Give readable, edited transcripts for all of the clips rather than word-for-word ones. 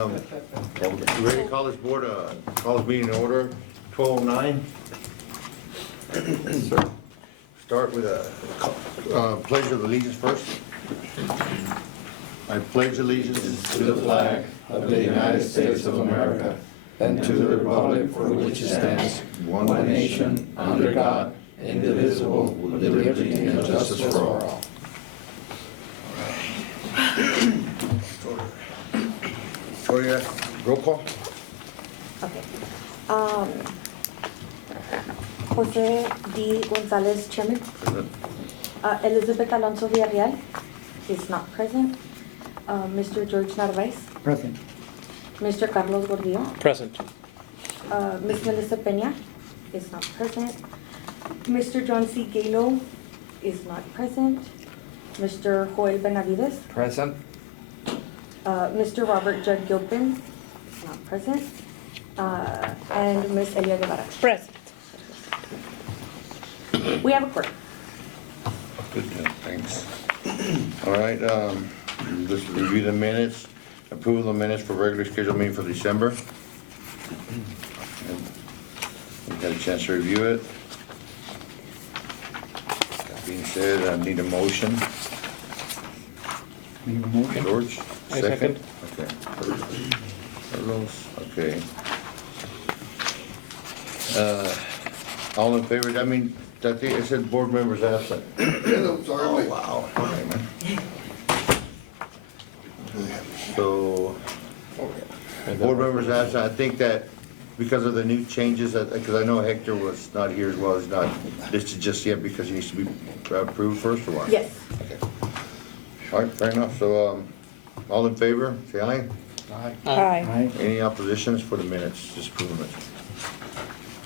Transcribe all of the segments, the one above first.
Ready to call this board, call this meeting in order, 12:09. Start with a pledge of allegiance first. I pledge allegiance To the flag of the United States of America and to the republic for which it stands, one nation, under God, indivisible, with liberty and justice for all. Victoria, roll call. Okay. Jose D. Gonzalez, Chairman. Present. Elizabeth Alonso Villarreal is not present. Mr. George Narvaez. Present. Mr. Carlos Gordillo. Present. Ms. Melissa Peña is not present. Mr. John C. Galo is not present. Mr. Joel Benavides. Present. Mr. Robert Judd Gilpin is not present. And Ms. Elia Guevara. Present. We have a quorum. Good, thanks. All right, let's review the minutes, approve the minutes for regular scheduled meeting for December. We got a chance to review it. That being said, I need a motion. Make a motion. George? I second. Okay. Carlos, okay. All in favor, I mean, I think it said board members absent. Oh, wow. Okay, man. So, board members absent, I think that because of the new changes, because I know Hector was not here as well, he's not listed just yet because he needs to be approved first or what? Yes. Okay. All right, fair enough, so, all in favor, say aye. Aye. Aye. Any oppositions for the minutes, just approve them.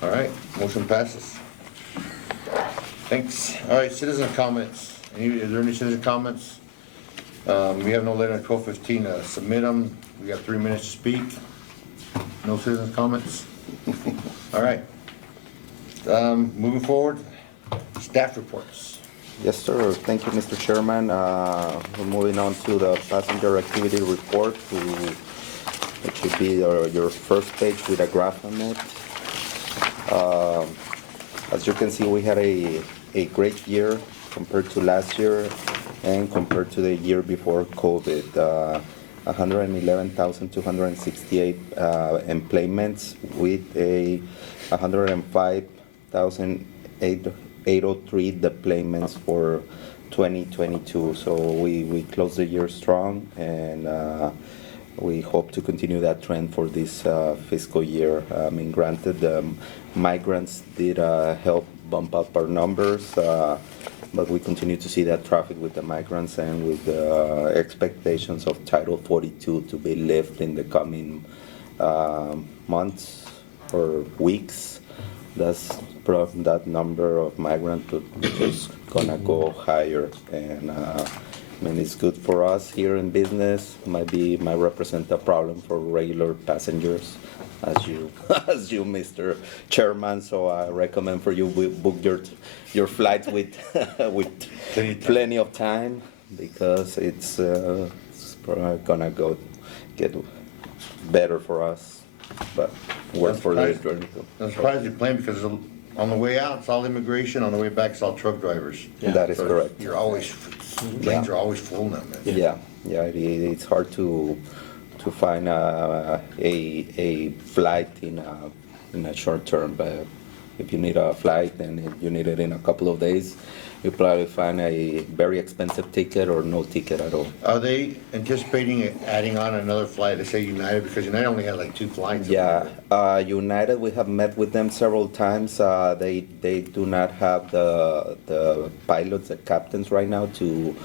All right, motion passes. Thanks. All right, citizen comments. Is there any citizen comments? We have no later than 12:15, submit them. We got 3 minutes to speak. No citizen comments? All right. Moving forward, staff reports. Yes, sir. Thank you, Mr. Chairman. We're moving on to the passenger activity report. It should be your first page with a graph on it. As you can see, we had a great year compared to last year and compared to the year before COVID. 111,268 employments with a 105,803 deployments for 2022. So we closed the year strong, and we hope to continue that trend for this fiscal year. I mean, granted, the migrants did help bump up our numbers, but we continue to see that traffic with the migrants and with the expectations of Title 42 to be lifted in the coming months or weeks. That number of migrants is gonna go higher, and I mean, it's good for us here in business. Might represent a problem for regular passengers, as you, Mr. Chairman. So I recommend for you book your flights with plenty of time, because it's probably gonna get better for us. But work for the journey. I'm surprised you're playing because on the way out, it's all immigration, on the way back, it's all truck drivers. That is So correct. You're always, planes are always full now, man. Yeah, it's hard to find a flight in a short term, but if you need a flight and you need it in a couple of days, you probably find a very expensive ticket or no ticket at all. Are they anticipating adding on another flight, let's say United, because United only had like 2 flights? Yeah, United, we have met with them several times. They do not have the pilots, the captains right now to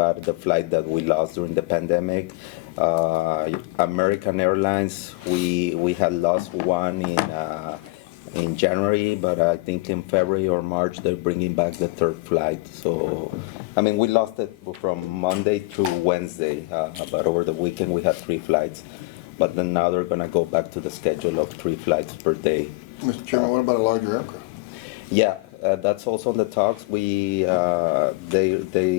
add the flight that we lost during the pandemic. American Airlines, we had lost one in January, but I think in February or March they're bringing back the 3rd flight. So, I mean, we lost it from Monday to Wednesday, but over the weekend we had 3 flights. But then now they're gonna go back to the schedule of 3 flights per day. Mr. Chairman, what about a larger aircraft? Yeah, that's also in the talks. They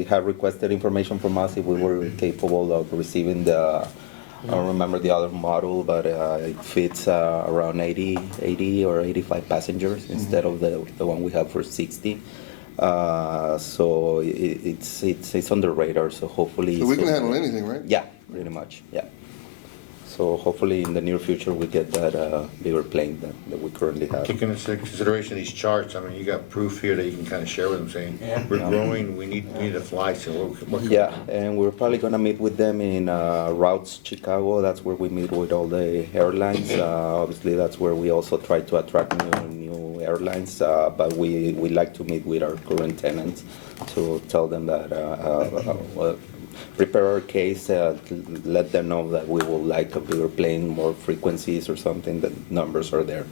have requested information from us if we were capable of receiving the I don't remember the other model, but it fits around 80 or 85 passengers instead of the one we have for 60. So it's on the radar. So hopefully. So we can soon- handle anything, right? Yeah, pretty much. Yeah. So hopefully in the near future we get that bigger plane that we currently have. Taking into consideration these charts, I mean, you got proof here that you can kind of share with them saying, we're growing, we need to fly, so what can we Yeah, do? and we're probably gonna meet with them in Routes Chicago. That's where we meet with all the airlines. Obviously, that's where we also try to attract new airlines. But we like to meet with our current tenants to tell them that prepare our case, let them know that we would like a bigger plane, more frequencies or something. The numbers are there.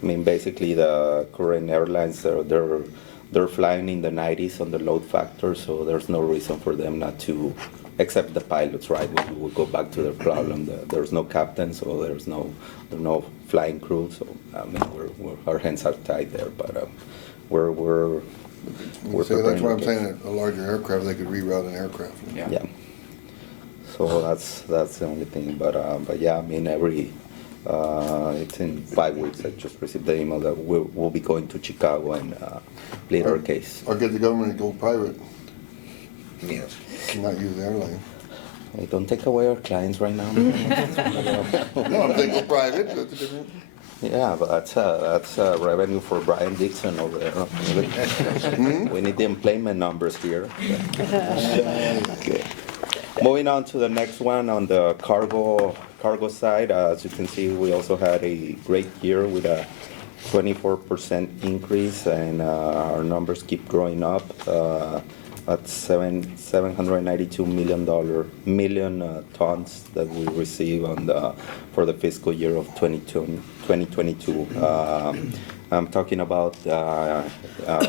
I mean, basically, the current airlines they're flying in the 90s on the load factor, so there's no reason for them not to, except the pilots, right? We will go back to their problem. There's no captain, so there's no flying crew. So I mean, our hands are tied there, but we're So that's why I'm preparing saying that a larger aircraft, they could reroute an aircraft. yeah. So that's the only thing. But yeah, I mean it's in 5 weeks. I just received the email that we'll be going to Chicago and plead our case. Or get the government to go private, Yeah. not use the airline. Hey, don't take away our clients right now. No, I'm saying go private, that's a different. Yeah, but that's revenue for Brian Dixon over there. We need the employment numbers here. Okay. Moving on to the next one on the cargo side, as you can see, we also had a great year with a 24% increase, and our numbers keep growing up. At $792 million tons that we receive for the fiscal year of 2022. I'm talking about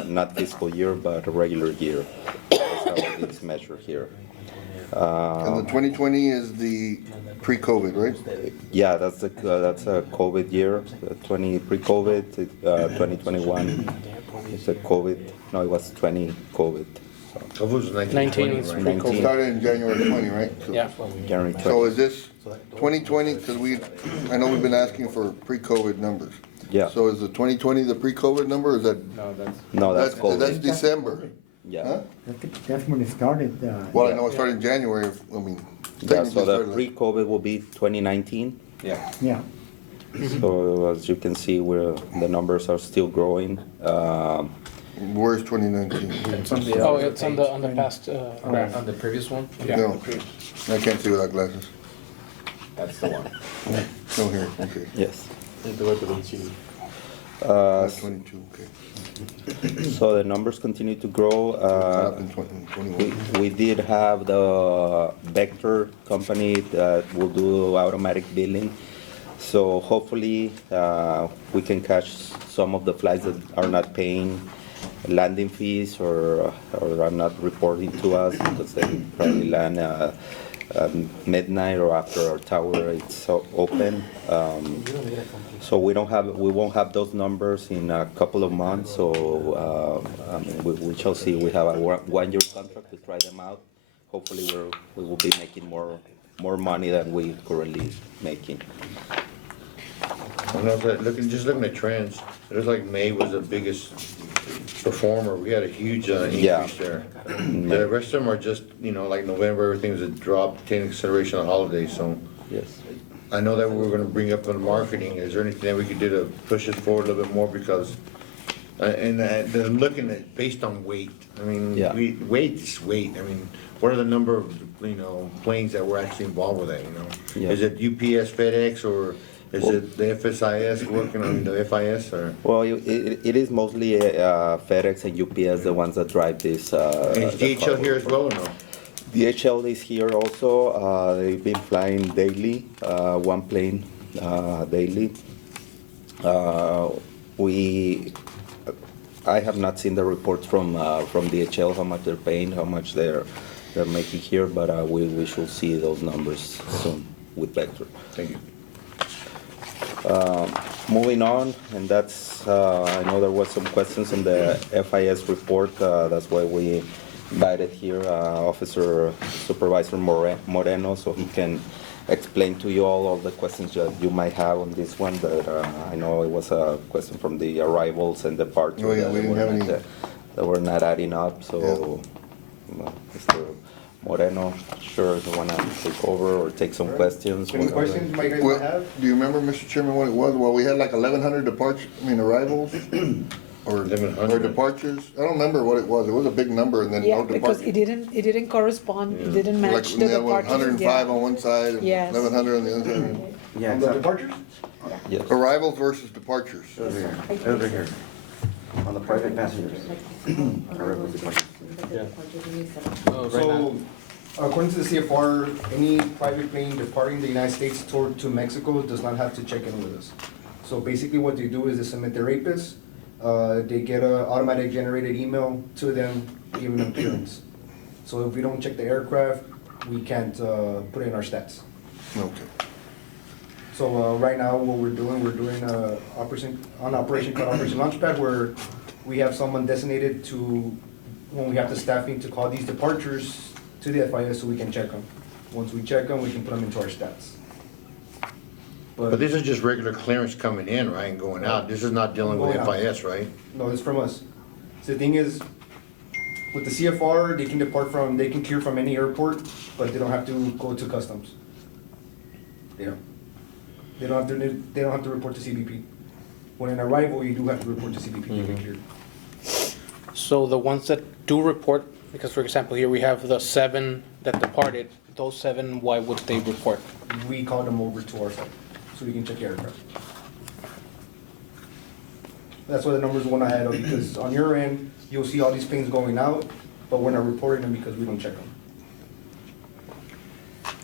not fiscal year, but a regular year. That's how it's measured here. And the 2020 is the pre-COVID, right? Yeah, that's a COVID year. 20 pre-COVID, 2021 is a COVID. No, it was 20 COVID. So it was 19 1920, is right? 19. Started in January 20, right? So- Yeah. January So 20. is this 2020, because I know we've been asking for pre-COVID numbers. Yeah. So is the 2020 the pre-COVID number, or is that? No, that's That's COVID. December. Yeah. Huh? That's when it started. Well, I know it started in January, I mean. Yeah, technically so the started like- pre-COVID will be 2019. Yeah. So as you can see, the numbers are still growing. Where's 2019? Oh, it's on the past graph. On the previous one? No, I can't see without glasses. That's the one. No, here, okay. Yes. That's 22, okay. So the numbers continue to grow. Caught up in 21. We did have the Vector company that will do automatic billing. So hopefully we can catch some of the flights that are not paying landing fees or are not reporting to us because they probably land midnight or after our tower is open. So we won't have those numbers in a couple of months. So I mean, we shall see. We have a 1-year contract to try them out. Hopefully we will be making more money than we currently making. I know that just looking at trends, it looks like May was the biggest performer. We had a huge Yeah. increase there. The rest of them are just, like November, everything was a drop, taking into consideration of holidays, so. Yes. I know that we were gonna bring up on marketing. Is there anything that we could do to push it forward a little bit more? Because, I'm looking at, based on weight, I mean, Yeah. weight is weight. I mean, what are the number of, planes that were actually involved with that, Yeah. Is it UPS, FedEx, or is it the FSIS working on the FIS, or? Well, it is mostly FedEx and UPS, the ones that drive this. Is the DHL here as well, or no? DHL is here also. They've been flying daily, one plane daily. I have not seen the reports from DHL, how much they're paying, how much they're making here, but we should see those numbers soon with Vector. Thank you. Moving on, and that's, I know there was some questions on the FIS report, that's why we invited here Officer Supervisor Moreno, so he can explain to you all the questions that you might have on this one. But I know it was a question from the arrivals and departures Oh, yeah, we didn't have any. that were not adding up. So, Mr. Moreno, sure, if you want to take over or take some questions. Any whatever. questions you guys Well, might have? do you remember, Mr. Chairman, what it was? Well, we had like 1,100 arrivals? Or 1,100. departures? I don't remember what it was. It was a big number and then Yeah, no because departures. it didn't correspond, it didn't Like, match we the had departures. 105 on one side and Yes. 1,100 on the other side. Yeah, On the departures? Yes. Arrivals versus departures. Over here, over here, on the private passengers. Arrivals, departures. So, according to the CFR, any private plane departing the United States to Mexico does not have to check in with us. So basically what they do is they submit their APIS, they get a automatic generated email to them giving them clearance. So if we don't check the aircraft, we can't put in our stats. Okay. So right now, what we're doing operation called Operation Launchpad, where we have someone designated to, when we have the staffing, to call these departures to the FIS so we can check them. Once we check them, we can put them into our stats. But this is just regular clearance coming in, right, and going out. This is not dealing with Going out. FIS, right? No, it's from us. So the thing is, with the CFR, they can clear from any airport, but they don't have to go to customs. Yeah. They don't have to report to CBP. When an arrival, you do have to report to CBP to get cleared. So the ones that do report, because for example, here we have the 7 that departed, those 7, why would they report? We call them over to our site, so we can check the aircraft. That's why the numbers went ahead of, because on your end, you'll see all these planes going out, but we're not reporting them because we don't check them.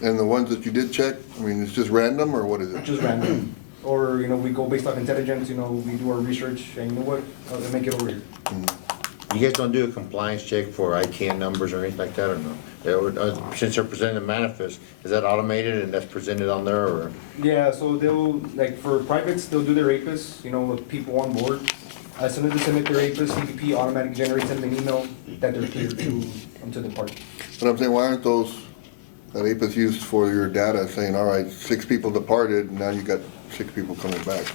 And the ones that you did check, I mean, it's just random or what is it? Just random. Or, we go based off intelligence, we do our research, and you know what, I'll make it over here. You guys don't do a compliance check for ICANN numbers or anything like that, or no? Since they're presenting the manifest, is that automated and that's presented on there, or? Yeah, so they'll, like, for privates, they'll do their APIS, with people on board. As soon as they submit their APIS, CBP automatically generates them an email that they're cleared to depart. But I'm saying, why aren't that APIS used for your data saying, all right, 6 people departed, and now you got 6 people coming back,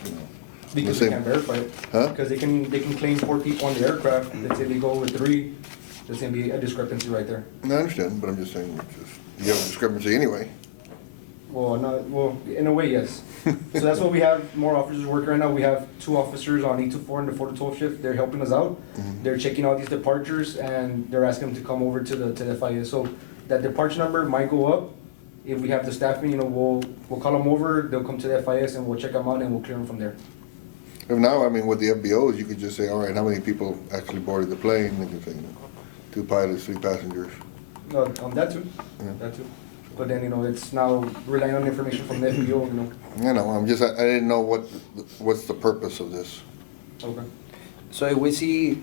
Because The they same- can't verify it. Huh? Because they can claim 4 people on the aircraft, let's say they go with 3, there's gonna be a discrepancy right there. I understand, but I'm just saying, you have a discrepancy anyway. Well, in a way, yes. So that's why we have more officers working right now. We have 2 officers on 8 to 4 and the 4 to 12 shift. They're helping us out. They're checking all these departures and they're asking them to come over to the FIS. So that departure number might go up. If we have the staffing, we'll call them over, they'll come to the FIS and we'll check them out and we'll clear them from there. If now, I mean, with the FBOs, you could just say, all right, how many people actually boarded the plane? They can say, 2 pilots, 3 passengers. No, that too, that too. But then, it's now relying on information from the FBO, I know, I didn't know what's the purpose of this. Okay. So if we see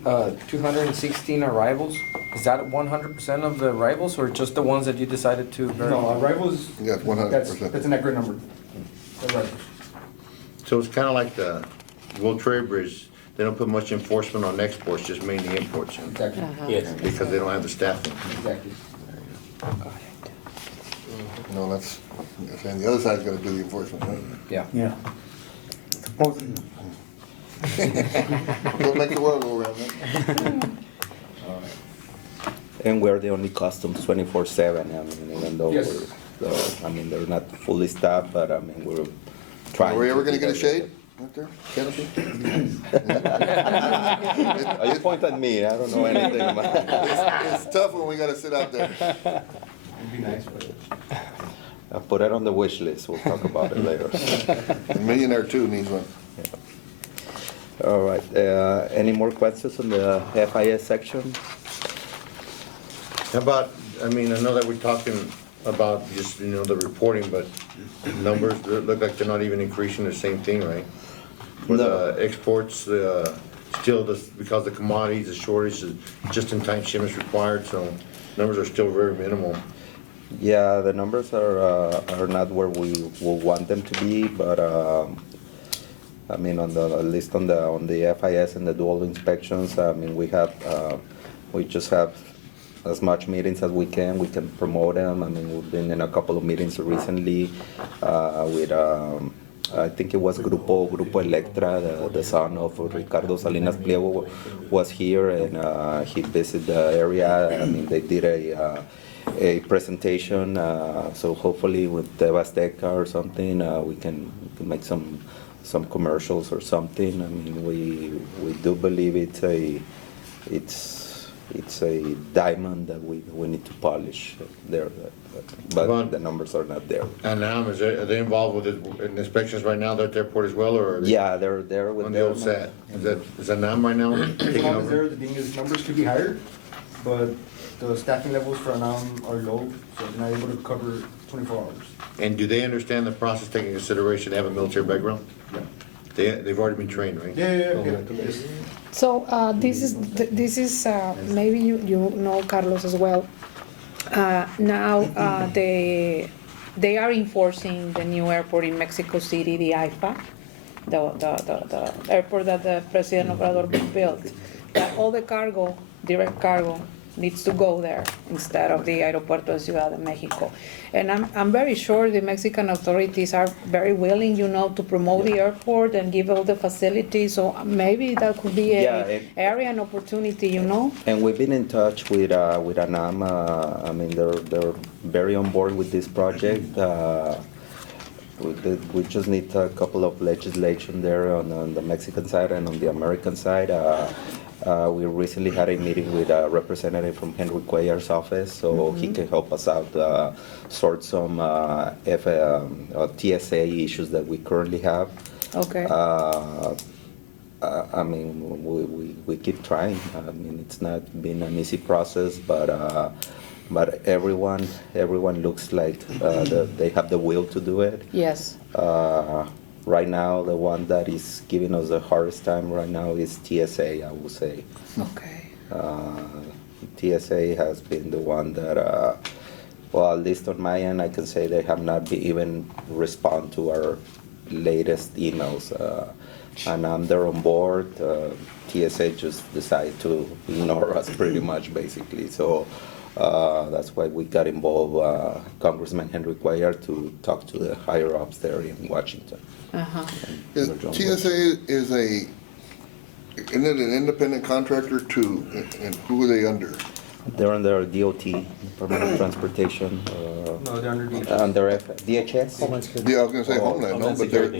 216 arrivals, is that 100% of the arrivals or just the ones that you decided to verify? No, arrivals, Yes, 100%. that's an accurate number. Arrivals. So it's kinda like the World Trade Bridge. They don't put much enforcement on exports, just mainly imports, Exactly, Yes. because they don't have the staffing. exactly. No, that's, you're saying the other side's gotta do the enforcement, right? Yeah. Yeah. Don't make the world go round, right? And we're the only customs 24/7. I mean, even though Yes. they're not fully staffed, but I mean, we're trying. Are we ever to gonna do get a that. shade out there? Canopy? You point at me, I don't know anything about it. It's tough when we gotta sit out there. It'd be nice, but. I'll put it on the wish list, we'll talk about it later. A millionaire too needs one. All right, any more questions on the FIS section? How about, I know that we're talking about just, the reporting, but numbers, they look like they're not even increasing the same thing, right? For the exports, still, because the commodities, the shortage, just-in-time shipments required, so numbers are still very minimal. Yeah, the numbers are not where we will want them to be, but at least on the FIS and the dual inspections, we just have as much meetings as we can promote them. I mean, we've been in a couple of meetings recently with, I think it was Grupo Electra, the son of Ricardo Salinas Pliego was here, and he visited the area. I mean, they did a presentation, so hopefully with Devasteca or something, we can make some commercials or something. I mean, we do believe it's a diamond that we need to polish there, but the numbers are not there. And now, are they involved with it, in inspections right now, they're at the airport as well, or? Are they Yeah, they're there with on the old set? Is that NAM right now As taking long as over? they're, the thing is, numbers could be higher, but the staffing levels for NAM are low, so they're not able to cover 24 hours. And do they understand the process, taking consideration they have a military background? Yeah. They've already been trained, right? Yeah. Yes. So this is maybe you know Carlos as well. Now they are enforcing the new airport in Mexico City, the IFA, the airport that the President Obrador built. That all the cargo, direct cargo, needs to go there instead of the Aeropuerto de Ciudad de Mexico. And I'm very sure the Mexican authorities are very willing, to promote the airport and give all the facilities, so maybe that could be an area and opportunity, And we've been in touch with ANAM. I mean, they're very on board with this project. We just need a couple of legislation there on the Mexican side and on the American side. We recently had a meeting with a representative from Henry Cuellar's office, so he can help us out, sort some TSA issues that we currently have. Okay. I mean, we keep trying. I mean, it's not been an easy process, but everyone looks like they have the will to do it. Yes. Right now, the one that is giving us the hardest time right now is TSA, I would say. Okay. TSA has been the one that, well, at least on my end, I can say they have not even respond to our latest emails. And they're on board. TSA just decided to ignore us pretty much, basically. So that's why we got involved, Congressman Henry Cuellar, to talk to the higher ups there in Washington. TSA is isn't it an independent contractor too, and who are they under? They're under DOT, Department of Transportation, No, they're under under DHS? Yeah, I was gonna say Homeland, no, Homeland but Security.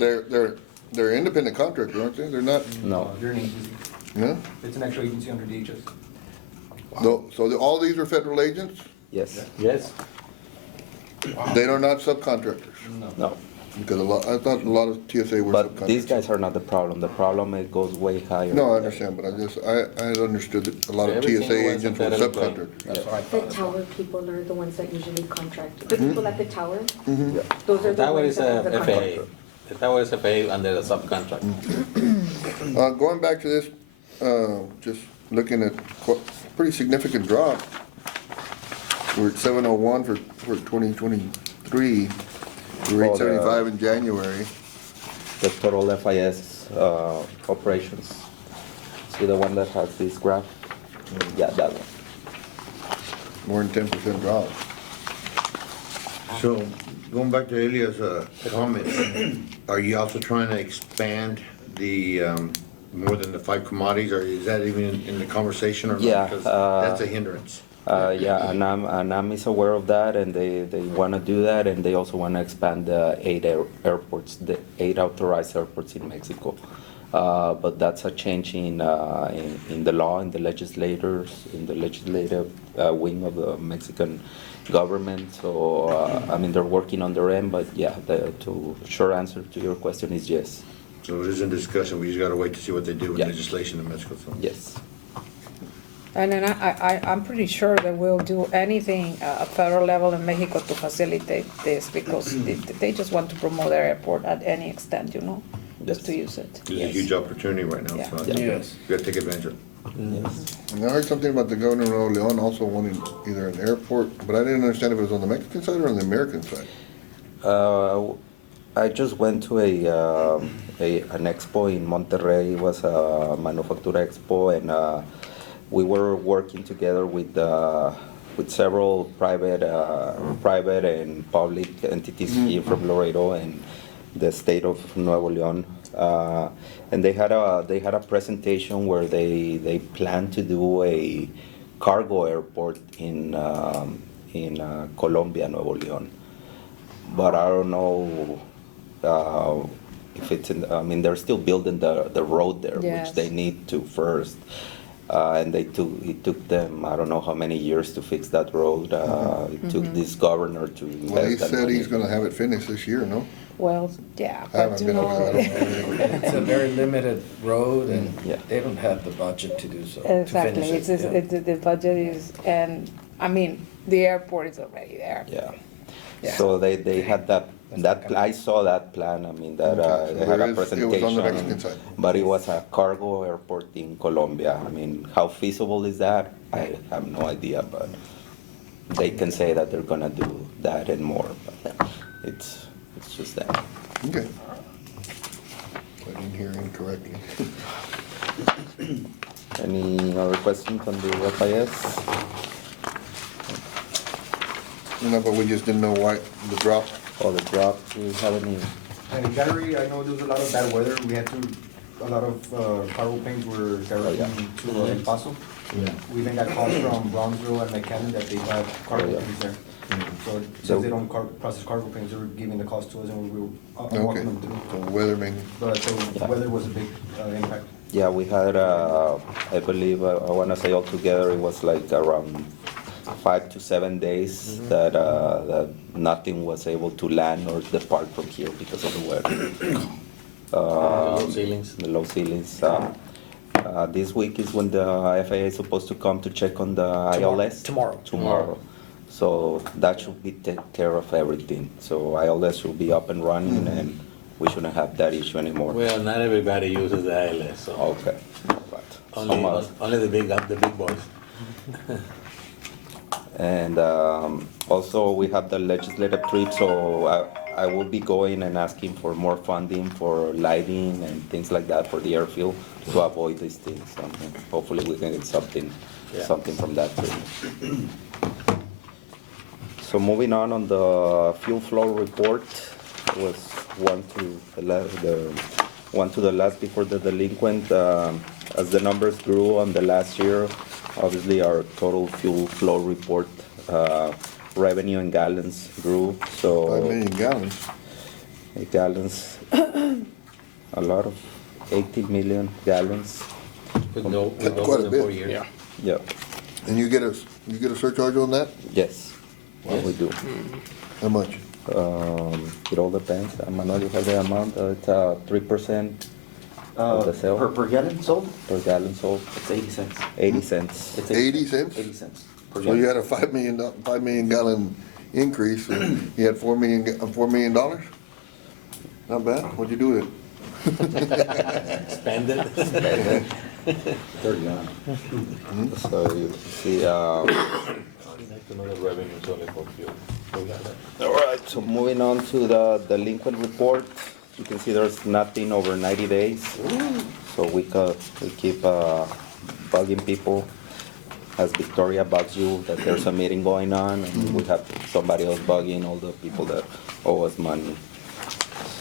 they're independent contractors, aren't they? They're not, No. They're an agency. no? It's an actual agency under DHS. No, so all these are federal agents? Yes. Yes. They are not subcontractors? No. Because I thought a lot of TSA were subcontractors. But these guys are not the problem. The problem, it goes way higher. No, I understand, but I understood that a lot of Every TSA single one's agents were a federal employee. subcontractors. That's what I The thought. tower people are the ones that usually contract. The people at the tower, Yeah. those are the That one ones is that have the contract. FAA. That one is FAA under the subcontract. Going back to this, just looking at pretty significant drop. We're at 701 for 2023. We were Oh, 875 in January. The total FIS operations. See the one that has this graph? Yeah, that one. More than 10% drop. So, going back to Elia's comments, are you also trying to expand the, more than the 5 commodities, or is that even in the conversation or not? Yeah, 'Cause that's a hindrance. Yeah, ANAM is aware of that, and they want to do that, and they also want to expand the 8 airports, the 8 authorized airports in Mexico. But that's a change in the law, in the legislative wing of the Mexican government. So, I mean, they're working on their end, but yeah, short answer to your question is yes. So it is in discussion, we just gotta wait to see what they do with Yeah. legislation in Mexico, so. Yes. And then I'm pretty sure that we'll do anything at federal level in Mexico to facilitate this, because they just want to promote their airport at any extent, just to use it. It's a huge opportunity right now, so. Yeah. Yes. We gotta take advantage of it. And I heard something about the governor of Leon also wanting either an airport, but I didn't understand if it was on the Mexican side or on the American side. I just went to an expo in Monterrey. It was a Manufactura Expo, and we were working together with with several private and public entities here from Laredo and the state of Nuevo León. And they had a presentation where they plan to do a cargo airport in Colombia, Nuevo León. But I don't know if it's I mean, they're still building the road there, Yes. which they need to first. And it took them, I don't know how many years to fix that road. It took this governor to invest Well, he that said money. he's gonna have it finished this year, no? Well, yeah, I haven't but you been over know. there. I don't know. It's a very limited road, and Yeah. they don't have the budget to do so. to Exactly, finish it's, it, yeah. the budget is, and, I mean, the airport is already there. Yeah. Yeah. So they had that I saw that plan. I mean that Okay, they so had there a is- it was on the presentation, Mexican side. but it was a cargo airport in Colombia. I mean, how feasible is that? I have no idea, but they can say that they're gonna do that and more. But it's just that. Okay. I didn't hear incorrectly. Any other questions on the FIS? No, but we just didn't know why, the drop. Or the drop? Do you have any? And in Gallery, I know there was a lot of bad weather. We had a lot of cargo planes were directing to El Paso. Yeah. We even got calls from Brownsville and McAllen that they had cargo yeah. planes there. So So- since they don't process cargo planes, they were giving the calls to us and we were Okay. walking them through. So weatherman, But so Yeah. weather was a big impact. Yeah, we had, I believe, I want to say altogether, it was like around 5 to 7 days that nothing was able to land or depart from here because of the weather. Low ceilings. The low ceilings. This week is when the FAA is supposed to come to check on the ILS. Tomorrow. So that should be take care of everything. So ILS should be up and running and we shouldn't have that issue anymore. Well, not everybody uses the ILS, so Okay. But some are- only the big boys. And also, we have the legislative trip, so I will be going and asking for more funding for lighting and things like that for the airfield to avoid these things. Hopefully, we can get something from that too. So moving on the fuel flow report, was one to the last before the delinquent. As the numbers grew on the last year, obviously our total fuel flow report revenue in gallons grew. 5 So million gallons. gallons, a lot of 80 million gallons. With no, That's with quite a than bit. 4 years. Yeah. Yeah. And you get a surcharge on that? Yes. We do. How much? It all depends. Manuel, you have the amount. It's 3% of the sale Per gallon sold? per gallon sold. It's 80 cents. 80 cents. It's 80 cents? 80 cents. Per So you gallon. had a 5 million gallon increase, and you had $4 million? Not bad. What'd you do with it? Spend it. 30 gallon. So you see, I'd like to know the revenue only for fuel. We got that. all right, so moving on to the delinquent report. You can see there's nothing over 90 days. So we keep bugging people as Victoria bugs you that there's a meeting going on and we have somebody else bugging all the people that owe us money.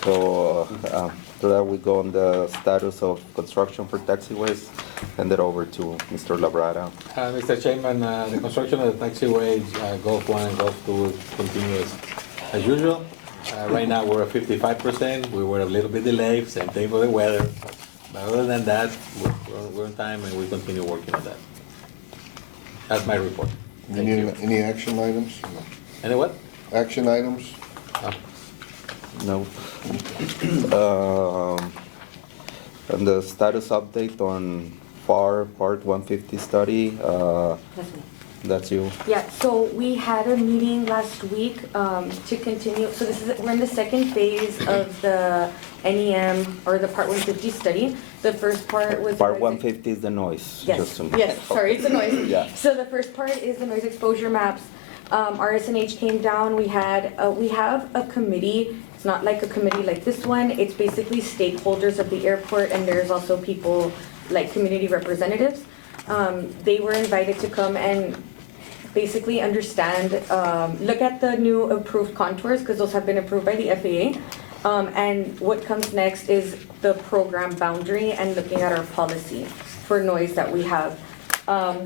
So after that we go on the status of construction for taxiways. Hand it over to Mr. Labrada. Mr. Chairman, the construction of the taxiway, Gulf 1 and Gulf 2 continues as usual. Right now, we're at 55%. We were a little bit delayed, same thing for the weather. But other than that, we're on time and we continue working on that. That's my report. Thank you. Any action items? Any what? Action items? No. And the status update on FAR Part 150 study, That's me. that's you. Yeah, so we had a meeting last week to continue, so we're in the second phase of the NEM, or the Part 150 study. The first part was. Part 150 is the noise. Yes, just to- yes, sorry, it's a noise. Yeah. So the first part is the noise exposure maps. RSNH came down, we have a committee. It's not like a committee like this one, it's basically stakeholders of the airport, and there's also people like community representatives. They were invited to come and basically understand, look at the new approved contours, because those have been approved by the FAA. And what comes next is the program boundary and looking at our policy for noise that we have.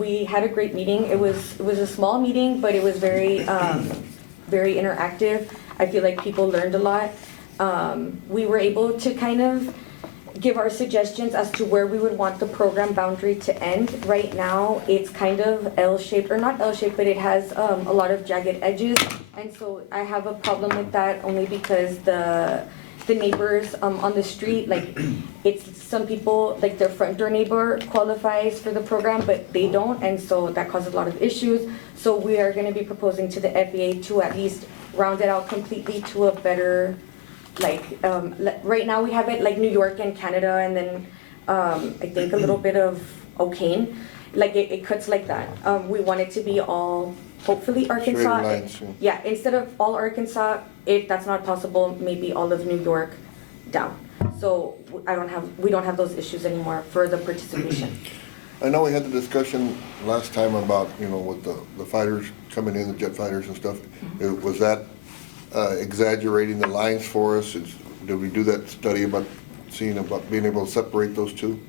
We had a great meeting. It was a small meeting, but it was very, very interactive. I feel like people learned a lot. We were able to kind of give our suggestions as to where we would want the program boundary to end. Right now, it's kind of L-shaped, or not L-shaped, but it has a lot of jagged edges. And so I have a problem with that only because the neighbors on the street, like, it's some people, like their front door neighbor qualifies for the program, but they don't, and so that causes a lot of issues. So we are gonna be proposing to the FAA to at least round it out completely to a better, like, right now we have it like New York and Canada, and then I think a little bit of O'Kane, like it cuts like that. We want it to be all, hopefully Arkansas. Straight lines, Yeah, instead of all Arkansas, if that's not possible, maybe all of New York down. So we don't have those issues anymore for the participation. I know we had the discussion last time about, with the fighters coming in, the jet fighters and stuff. Was that exaggerating the lines for us? Did we do that study about being able to separate those two?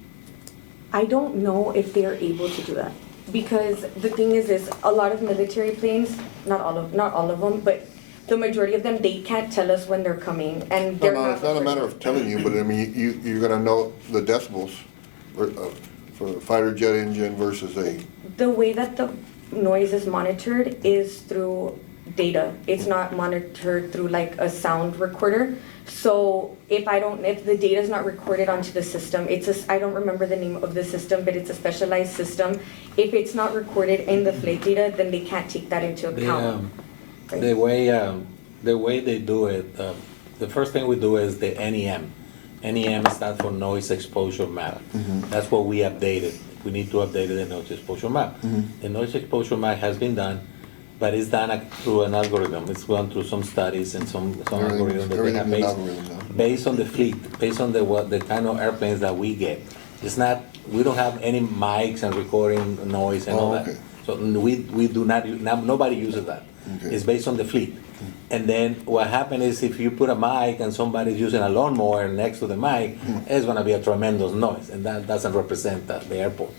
I don't know if they're able to do that, because the thing is a lot of military planes, not all of them, but the majority of them, they can't tell us when they're coming, and they're not. No, it's not a matter of telling you, but I mean, you're gonna know the decibels for a fighter jet engine versus a. The way that the noise is monitored is through data. It's not monitored through like a sound recorder. So if the data is not recorded onto the system, I don't remember the name of the system, but it's a specialized system. If it's not recorded in the flight data, then they can't take that into account. The way they do it, the first thing we do is the NEM. NEM stands for noise exposure map. That's what we updated. We need to update the noise exposure map. The noise exposure map has been done, but it's done through an algorithm. It's gone through some studies and some algorithm that they have based on the fleet, based on the kind of airplanes that we get. It's not, we don't have any mics and recording noise and all that. So we do not, nobody uses that. It's based on the fleet. And then what happens is if you put a mic and somebody's using a lawnmower next to the mic, it's gonna be a tremendous noise, and that doesn't represent the airport.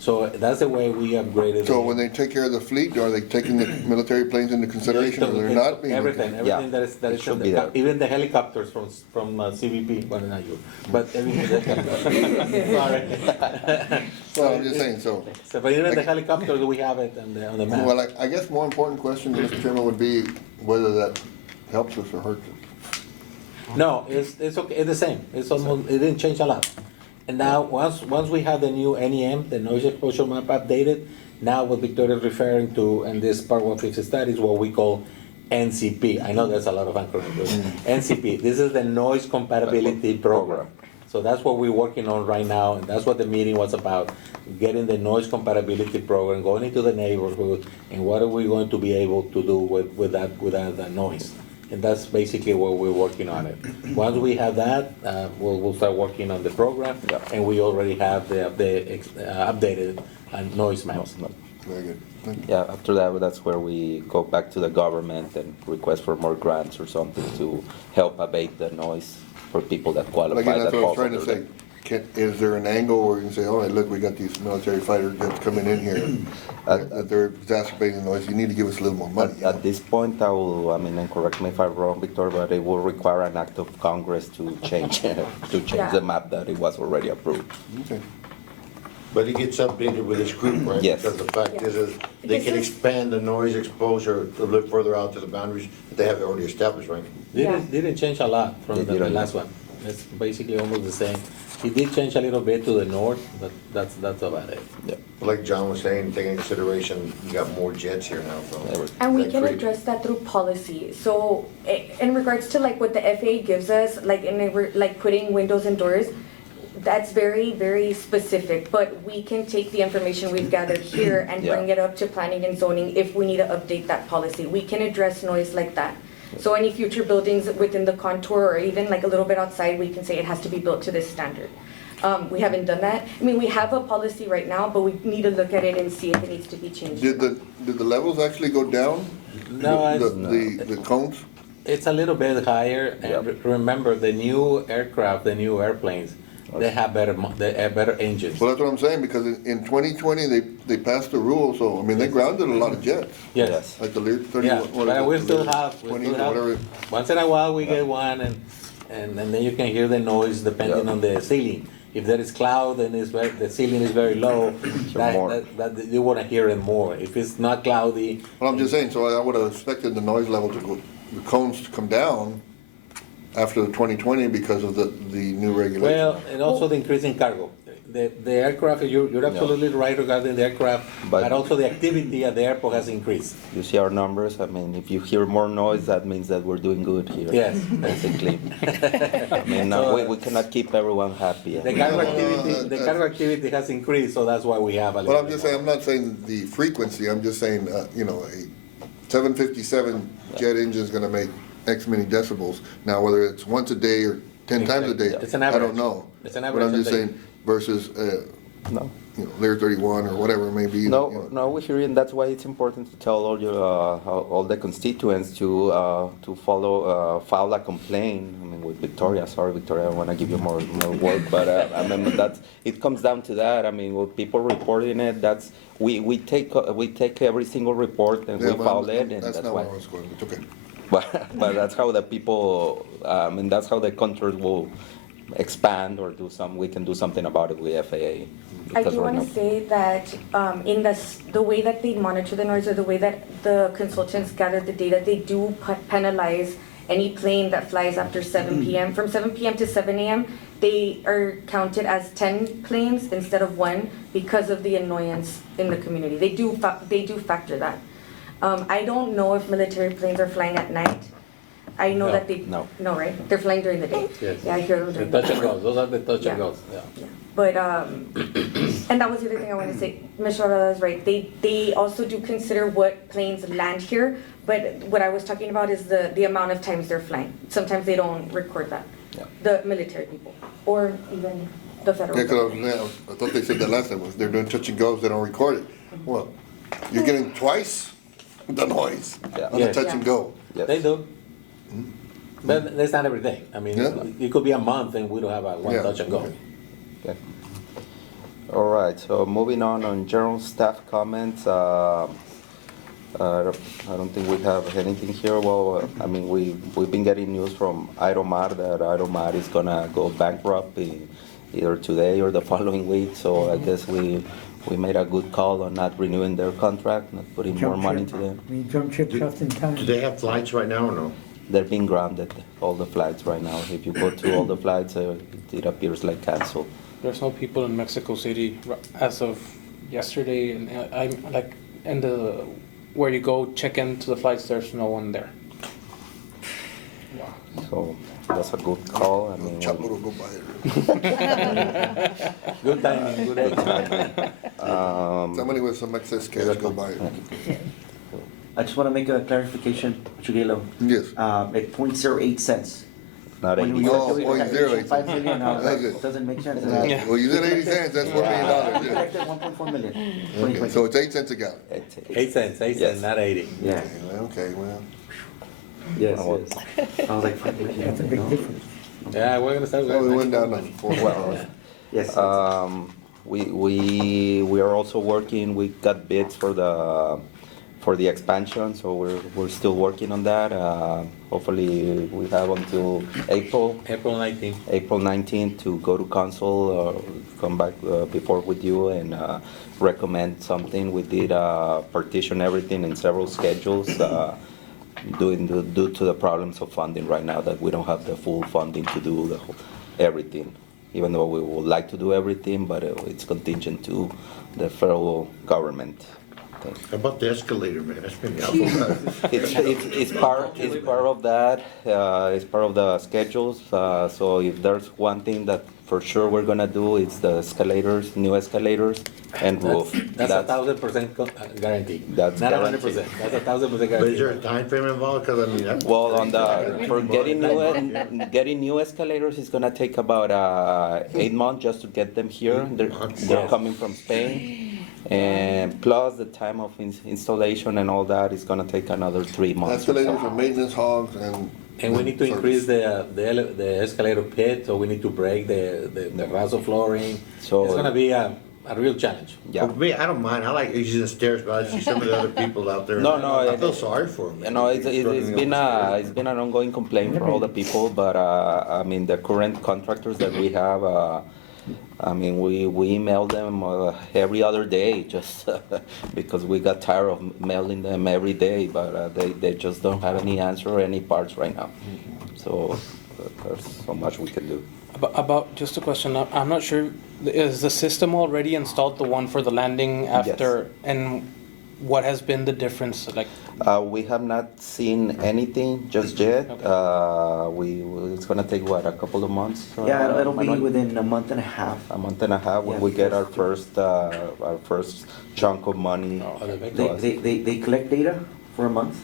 So that's the way we upgraded. So when they take care of the fleet, are they taking the military planes into consideration, or they're not being? Everything that is in the, even the helicopters from CBP, well, not you, but sorry. Well, I'm just saying, so. But even the helicopters, we have it on the map. Well, I guess more important question, Mr. Chairman, would be whether that helps us or hurts us. No, it's okay, it's the same. It's almost, it didn't change a lot. And now, once we have the new NEM, the noise exposure map updated, now what Victoria is referring to in this Part 150 study is what we call NCP. I know there's a lot of acronyms. NCP, this is the Noise Compatibility Program. So that's what we're working on right now, and that's what the meeting was about, getting the noise compatibility program, going into the neighborhood, and what are we going to be able to do with that noise. And that's basically what we're working on it. Once we have that, we'll start working on the program, and we already have the updated noise maps. Very good. Yeah, after that, that's where we go back to the government and request for more grants or something to help abate the noise for people that qualify. But again, that's that what I was fall trying to under say. Is there an angle where you can say, all right, look, we got these military fighter jets coming in here, that they're exacerbating the noise, you need to give us a little more money. At this point, and correct me if I'm wrong, Victor, but it will require an act of Congress to change the map that it was already approved. Okay. But it gets updated with this group, right? Yes. Because the fact is they can expand the noise exposure to look further out to the boundaries that they have already established, right? Didn't change a lot from the last one. It's basically almost the same. It did change a little bit to the north, but that's about it. Yeah. Like John was saying, taking into consideration, you got more jets here now, so. And we can address that through policy. So in regards to like what the FAA gives us, like putting windows and doors, that's very, very specific, but we can take the information we've gathered here and bring it up to planning and zoning if we need to update that policy. We can address noise like that. So any future buildings within the contour or even like a little bit outside, we can say it has to be built to this standard. We haven't done that. I mean, we have a policy right now, but we need to look at it and see if it needs to be changed. Did the levels actually go down? No, The cones? it's a little bit higher, and remember, the new aircraft, the new airplanes, they have better engines. Well, that's what I'm saying, because in 2020, they passed the rule, so, I mean, they grounded a lot of jets. Yes. Like the Lear 30, Yeah, what is but it, we the still Lear have, 20s or whatever. once in a while, we get one, and then you can hear the noise depending on the ceiling. If there is cloud and the ceiling is very low, that you wanna hear it more. If it's not cloudy. Well, I'm just saying, so I would have expected the noise level to go, the cones to come down after the 2020 because of the new regulation. Well, and also the increase in cargo. The aircraft, you're absolutely right regarding the aircraft, but also the activity at the airport has increased. You see our numbers, I mean, if you hear more noise, that means that we're doing good here. Yes. Basically. I mean, we cannot keep everyone happy. The cargo activity has increased, so that's why we have a little. But I'm just saying, I'm not saying the frequency, I'm just saying, you know, a 757 jet engine is gonna make X many decibels. Now, whether it's once a day or 10 times a day, It's an I average. don't know. It's an But average I'm just a day. saying versus, No. you know, Lear 31 or whatever it may be. you know. No, we hear you, and that's why it's important to tell all your, all the constituents to file a complaint. I mean, with Victoria, sorry, Victoria, I want to give you more work, but I mean, it comes down to that. I mean, with people reporting it, we take every single report and Yeah, we but file it, and That's that's not why. where I was going, but okay. But that's how the people, and that's how the country will expand or we can do something about it with FAA. I because do we're want to not- say that in the way that they monitor the noise or the way that the consultants gather the data, they do penalize any plane that flies after 7 p.m. From 7 p.m. to 7 a.m., they are counted as 10 planes instead of 1 because of the annoyance in the community. They do factor that. I don't know if military planes are flying at night. I know No. that they, No. no, right? They're flying during the day. Yes. Yeah, I hear them The during the touch and day. goes, those are the touch and Yeah. goes, yeah. Yeah. But, and that was the other thing I wanted to say, Ms. Rodriguez is right, they also do consider what planes land here, but what I was talking about is the amount of times they're flying. Sometimes they don't record that, Yeah. the military people, or even the federal. Yeah, government. because I thought they said that last time, was they're doing touch and goes, they don't record it. Well, you're getting twice the noise Yeah. on the Yes. touch and go. Yes. They do. But that's not every day. I mean, Yeah. it could be a month and we don't have one Yeah. touch and go. Okay. All right, so moving on general staff comments, I don't think we have anything here. Well, I mean, we've been getting news from Aeromar that Aeromar is gonna go bankrupt either today or the following week, so I guess we made a good call on not renewing their contract, not putting more Jump money ship. to them. We jump ship just in time. Do they have flights right now or no? They're being grounded, all the flights right now. If you go to all the flights, it appears like canceled. There's no people in Mexico City as of yesterday, and I'm like, where you go check into the flights, there's no one there. So that's a good call. I mean, Chapo will go by it. Good timing, good timing. Somebody with some excess cash go by it. I just want to make a clarification, Chugelo. Yes. At 0.08 cents. not When we 80. are doing Oh, the 0.08 calculation, 5 million, Very good. that doesn't make sense. Yeah. Well, you said 80 cents, that's $1 We million, collected 1.4 million. yeah. Okay, so it's 8 cents a gallon. 8 cents, Yes. not 80. Yeah, Okay, well, yes, Well, yes. I was like, 5 million. That's a big no? difference. Yeah, we're gonna start with. so we went down to money. 4 dollars. Yes. We are also working. We got bids for the expansion, so we're still working on that. Hopefully, we have until April April 19th. 19th to go to council, come back before with you and recommend something. We did partition everything in several schedules, due to the problems of funding right now, that we don't have the full funding to do everything. Even though we would like to do everything, but it's contingent to the federal government. How about the escalator, man? That's been helpful. It's part of that, it's part of the schedules, so if there's one thing that for sure we're gonna do, it's the escalators, new escalators and roof. That's 1,000% guarantee. That's Not guaranteed. 100%, that's 1,000% But is guarantee. there a time frame involved? Cause I mean, that's. Well, for getting new escalators, it's gonna take about 8 months just to get them here. They're coming from Spain, and plus the time of installation and all that is gonna take another 3 months. or so. Escalators and maintenance hogs And we need to increase the escalator pit, so we need to break the raso flooring. So- It's gonna be a real challenge. Yeah. For me, I don't mind. I like using the stairs, but I see some of the other people out there. No, I feel sorry for them. You know, it's been an ongoing complaint for all the people, but I mean, the current contractors that we have, I mean, we email them every other day just because we got tired of mailing them every day, but they just don't have any answer or any parts right now. So there's so much we can do. About, just a question, I'm not sure, is the system already installed, the one for the landing after? And what has been the difference, like? We have not seen anything just yet. It's gonna take, what, a couple of months? Yeah, it'll be Manuel? within a month and a half. A month and a half when Yeah. we get our first chunk of money. They collect data for a month,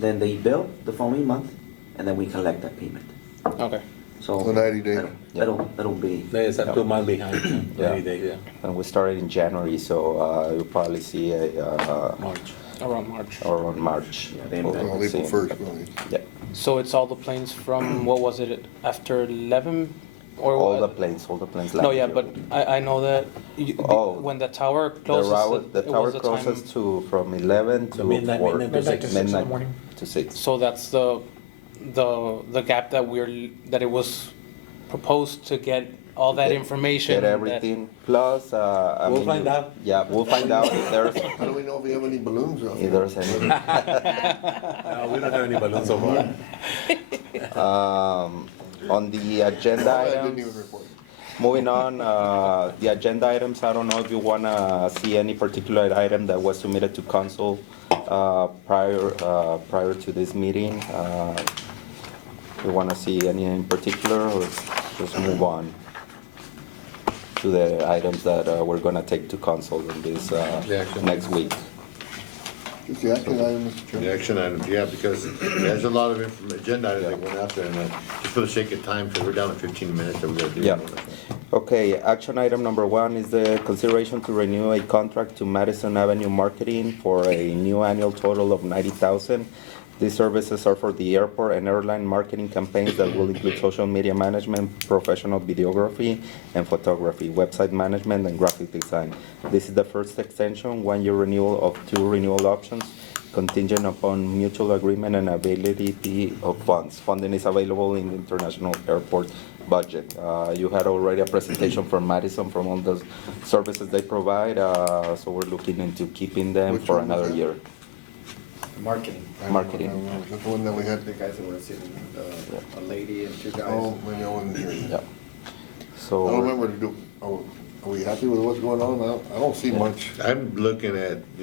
then they bill the following month, and then we collect that payment. Okay. So. The 90 day. That'll be. There's a 2 months behind, Yeah. 90 days, yeah. And we started in January, so you'll probably see March. Around March. around March. Yeah, they- we'll Well, see. April 1st, really. Yeah, So it's all the planes from, what was it, after 11? Or all the what? planes. No, yeah, landed but here. I know that Oh. when the tower The closes, the it tower was the time. closes to from 11 to Midnight, 4. midnight to 6. Midnight to 6. So that's the gap that it was proposed to get all that information. Get that- everything. Plus, I We'll mean, find out. Yeah, we'll find out if there's How do we know if we have any balloons out if there? there's any. No, we don't have any balloons so far. On the agenda I didn't items. even report. Moving on, the agenda items, I don't know if you wanna see any particular item that was submitted to council prior to this meeting. You wanna see any in particular, or just move on to the items that we're gonna take to council in this The action. next week? Just the action item, Mr. The Chairman. action items, yeah, because there's a lot of agenda items that went out there, and just for the sake of time, because we're down to 15 minutes, that we gotta do. Yeah. Okay, action item number 1 is the consideration to renew a contract to Madison Avenue Marketing for a new annual total of $90,000. These services are for the airport and airline marketing campaigns that will include social media management, professional videography and photography, website management, and graphic design. This is the first extension, 1-year renewal of 2 renewal options, contingent upon mutual agreement and availability of funds. Funding is available in the international airport budget. You had already a presentation from Madison from all the services they provide, so we're looking into keeping them Which for one was another that? year. Marketing. Marketing. That's the one that we had. The guys that were sitting, a lady and 2 guys. Oh, maybe I wasn't here. Yeah. I So. don't remember to do, are we happy with what's going on? I don't see much. I'm looking at, I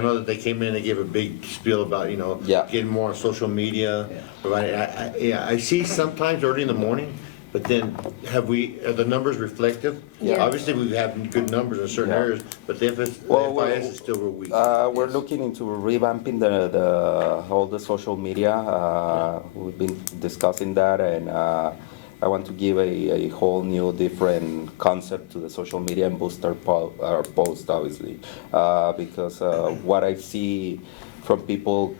know that they came in and gave a big spiel about, Yeah. getting more on social media. Providing, I see sometimes early in the morning, but then are the numbers reflective? Yeah. Obviously, we have good numbers in certain Yeah. areas, but the FS Well, is still real weak. We're looking into revamping all the social media. We've been discussing that, and I want to give a whole new, different concept to the social media and boost our post, obviously, because what I see from people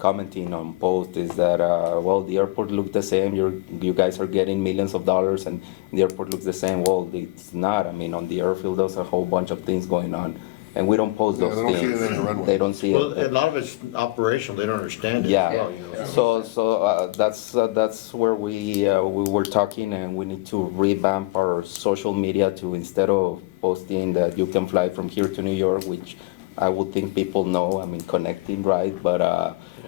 commenting on posts is that well, the airport looks the same. You guys are getting millions of dollars, and the airport looks the same. Well, it's not. I mean, on the airfield, there's a whole bunch of things going on, and we don't post Yeah, those they don't see things. it in the runway. They don't see Well, it. a lot of it's operational, they don't understand it. Yeah. as well, So that's where we were talking, and we need to revamp our social media to, instead of posting that you can fly from here to New York, which I would think people know, I mean, connecting, right? But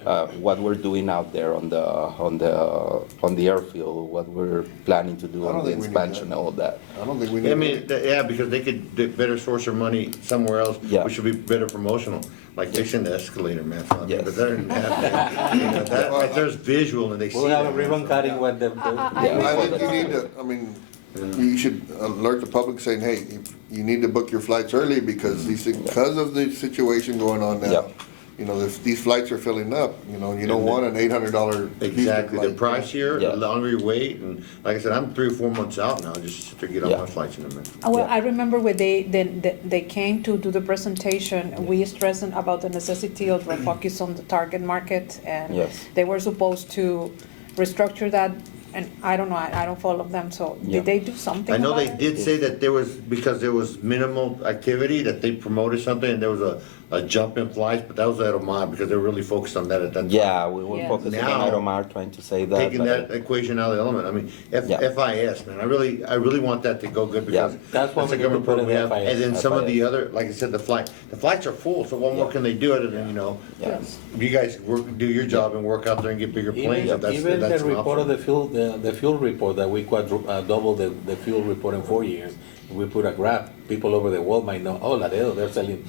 what we're doing out there on the airfield, what we're planning to do I don't on the think we need expansion, that. all that. I don't think we I need. mean, yeah, because they could better source their money somewhere else, Yeah. which should be better promotional, like fixing the escalator, man. I mean, Yes. But they're, if there's visual and they see We'll have a that, ribbon man, cutting when the. I think you need to, I mean, you should alert the public saying, hey, you need to book your flights early because because of the situation going on now. Yeah. You know, these flights are filling up, you know, you don't want an $800 Exactly, the price here, Yeah. the longer you wait, and like I said, I'm 3 or 4 months out now, just to get on Yeah. my flights in a minute. Well, I remember when they came to do the presentation, we stressed about the necessity of refocus on the target market, and Yes. they were supposed to restructure that, and I don't know, I don't follow them, so Yeah. did they do something I know about they it? did say that there was, because there was minimal activity, that they promoted something, and there was a jump in flights, but that was at Omar, because they were really focused on that at that time. Yeah, we were Yes. focusing Now, on Idomar, trying to say that. Taking but- that equation out of the element, I mean, Yeah. FIS, man, I really want that to go good, because Yeah. That's what that's a we need to government put in program we have. FIS. And then some of the FIS. other, like I said, the flights are full, so what more Yeah. can they do other than, you know, Yes. you guys do your job and work out there and get bigger planes, if that's, Even if the that's an report of option. the fuel report, that we double the fuel report in 4 years. We put a graph, people over the world might know, oh, Laredo, they're selling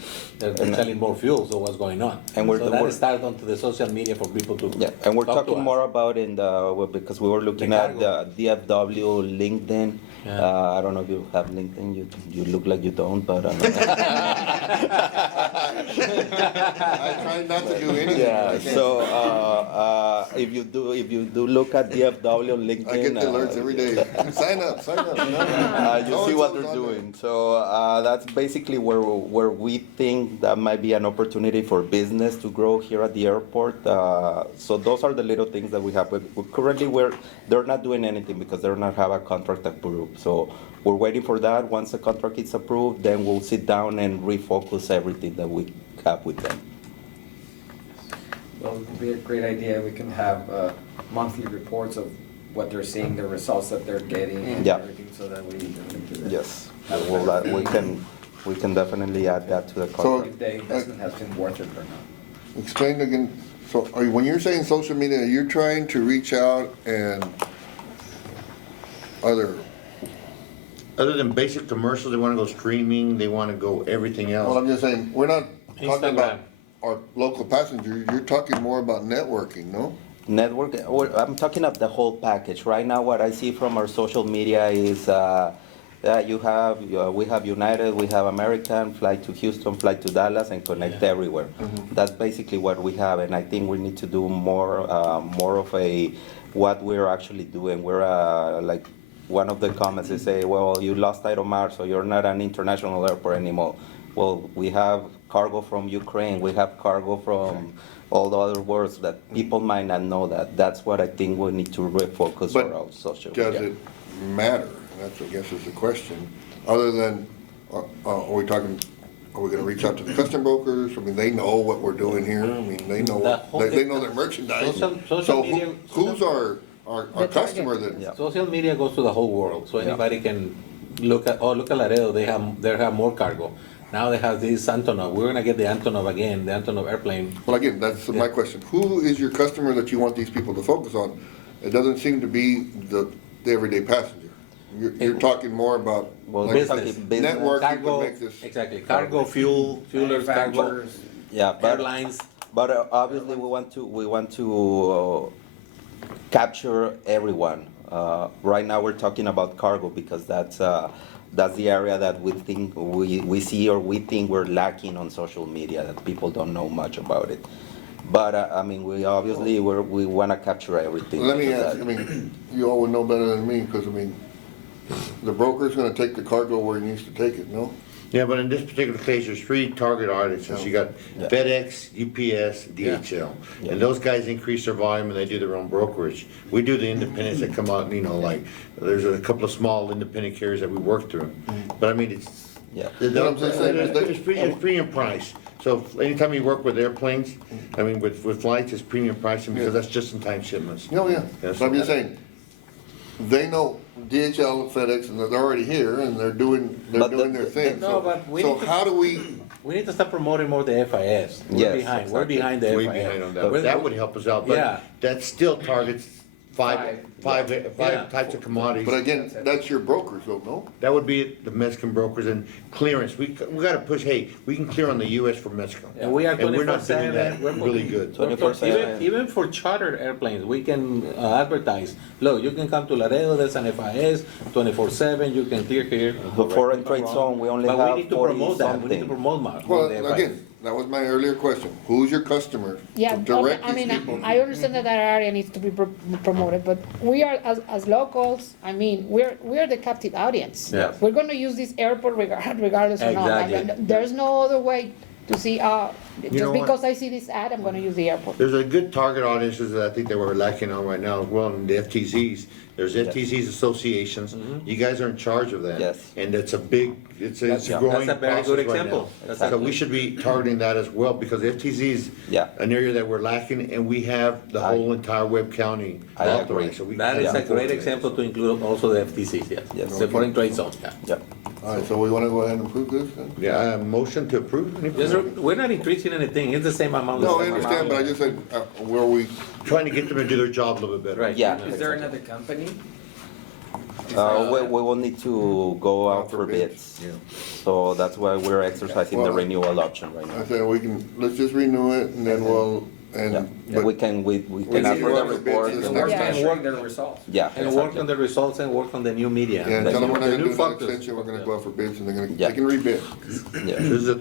more fuel, so what's going on? And we're- So that we're- started onto the social media for people to. Yeah, and we're talk to talking us. more about because we were looking at the DFW, LinkedIn. Yeah. I don't know if you have LinkedIn, you look like you don't, but. I try not to do anything. Yeah, so, if you do look at DFW on LinkedIn. I get the alerts every day. Sign up. You see what they're doing. So that's basically where we think that might be an opportunity for business to grow here at the airport. So those are the little things that we have. Currently, they're not doing anything because they do not have a contract approved. So we're waiting for that. Once the contract is approved, then we'll sit down and refocus everything that we have with them. Well, it would be a great idea, we can have monthly reports of what they're seeing, the results that they're getting and Yeah. everything, so that we can Yes, we can definitely add that to the contract. if the investment has been worth it or not. Explain again, so when you're saying social media, you're trying to reach out and Other than basic commercials, they wanna go streaming, they wanna go everything well, else. I'm just saying, we're not talking Instagram. about our local passengers, you're talking more about networking, no? Network, I'm talking of the whole package. Right now, what I see from our social media is that we have United, we have American, fly to Houston, fly to Dallas, and connect everywhere. That's basically what we have, and I think we need to do more of what we're actually doing. We're like, one of the comments, they say, well, you lost Idomar, so you're not an international airport anymore. Well, we have cargo from Ukraine, we have cargo from all the other worlds that people might not know that. That's what I think we need to refocus But around social Does media. it matter? That's, I guess, is the question. Other than, are we gonna reach out to the custom brokers? I mean, they know what we're doing here. I mean, they know, they know their merchandise. Social So media- who's our The customer target. that? Yeah. Social media goes to the whole world, so anybody can look at Laredo, they have more cargo. Now they have this Antonov, we're gonna get the Antonov again, the Antonov airplane. Well, again, that's my question. Who is your customer that you want these people to focus on? It doesn't seem to be the everyday passenger. You're talking more about Well, like, business. networking to Cargo, make this. exactly, cargo, fuelers, cargo, Manufacturers. Yeah, but, airlines. but obviously we want to capture everyone. Right now we're talking about cargo because that's the area that we think we see or we think we're lacking on social media, that people don't know much about it. But I mean, we obviously we want to capture everything. Let me because ask, I that- mean, you all would know better than me, because, I mean, the broker's gonna take the cargo where he needs to take it, no? Yeah, but in this particular case, there's 3 target audiences. You got Yeah. FedEx, UPS, DHL. Yeah. And those guys increase their volume and they do their own brokerage. We do the independents that come out, you know, like, there's a couple of small independent carriers that we work through. But I mean, it's, Yeah. what I'm saying is that- it's premium price. So anytime you work with airplanes, I mean, with flights, it's premium pricing because that's just-in-time shipments. No, yeah, Yes. so I'm just saying, they know DHL and FedEx, and they're already here, and they're doing But their thing. No, So but we so need to- how do we, We need to start promoting more the FIS. We're Yes, behind, we're exactly. behind the FIS. Way behind on that. We're- That would help us out, Yeah. but that still targets Yeah. five types of commodities. but again, that's your brokers, though, no? That would be the Mexican brokers and clearance. We gotta push, hey, we can clear on the US from Mexico. And we are And we're not doing 24/7. that We're really good. 24/7. Even for chartered airplanes, we can advertise, look, you can come to Laredo, there's an FIS, 24/7, you can clear here. The foreign trade zone, we only But have we need to 40 promote that, we need to something. promote more. Well, the FIS. again, that was my earlier question. Who's your customer? Yeah, To okay, direct I these mean, people. I understand that that area needs to be promoted, but we are, as locals, I mean, we're the captive audience. Yeah. We're gonna use this airport regardless or not. Exactly. And there's no other way to see, know just what? because I see this ad, I'm gonna use the airport. There's a good target audiences that I think that we're lacking on right now as well, in the FTZs. There's FTZs associations. You guys are in charge of that. Yes. And it's a big, it's a That's a growing very process good right now. example. That's a So good- we should be targeting that as well, because FTZ's Yeah. an area that we're lacking, and we have the whole entire Webb County I agree. authorized. So we That can is a move forward great with example that. to include also the FTCs, yes. Yes. The foreign trade zones, yeah. Yeah. All right, so we wanna go ahead and approve this then? Yeah, motion to approve? Yes, sir. We're not increasing anything, it's the same amount. No, I the same understand, but I amount. just said, where we, Trying to get them to do their job a little bit better. Right. Yeah. Is there another company? We will need to go out for bids. Yeah. So that's why we're exercising the Well, renewal option right I now. said, we can, let's just renew it, and then we'll, Yeah. and, We but, can, we We can need ask to for go the out for bids report. and And we're Yeah. measuring their results. Yeah, And work on exactly. the results and work on the new media. Yeah, tell them we're not The gonna new do that focus. extension, we're gonna go out for bids, and they're gonna, Yeah. they can rebid. Yeah.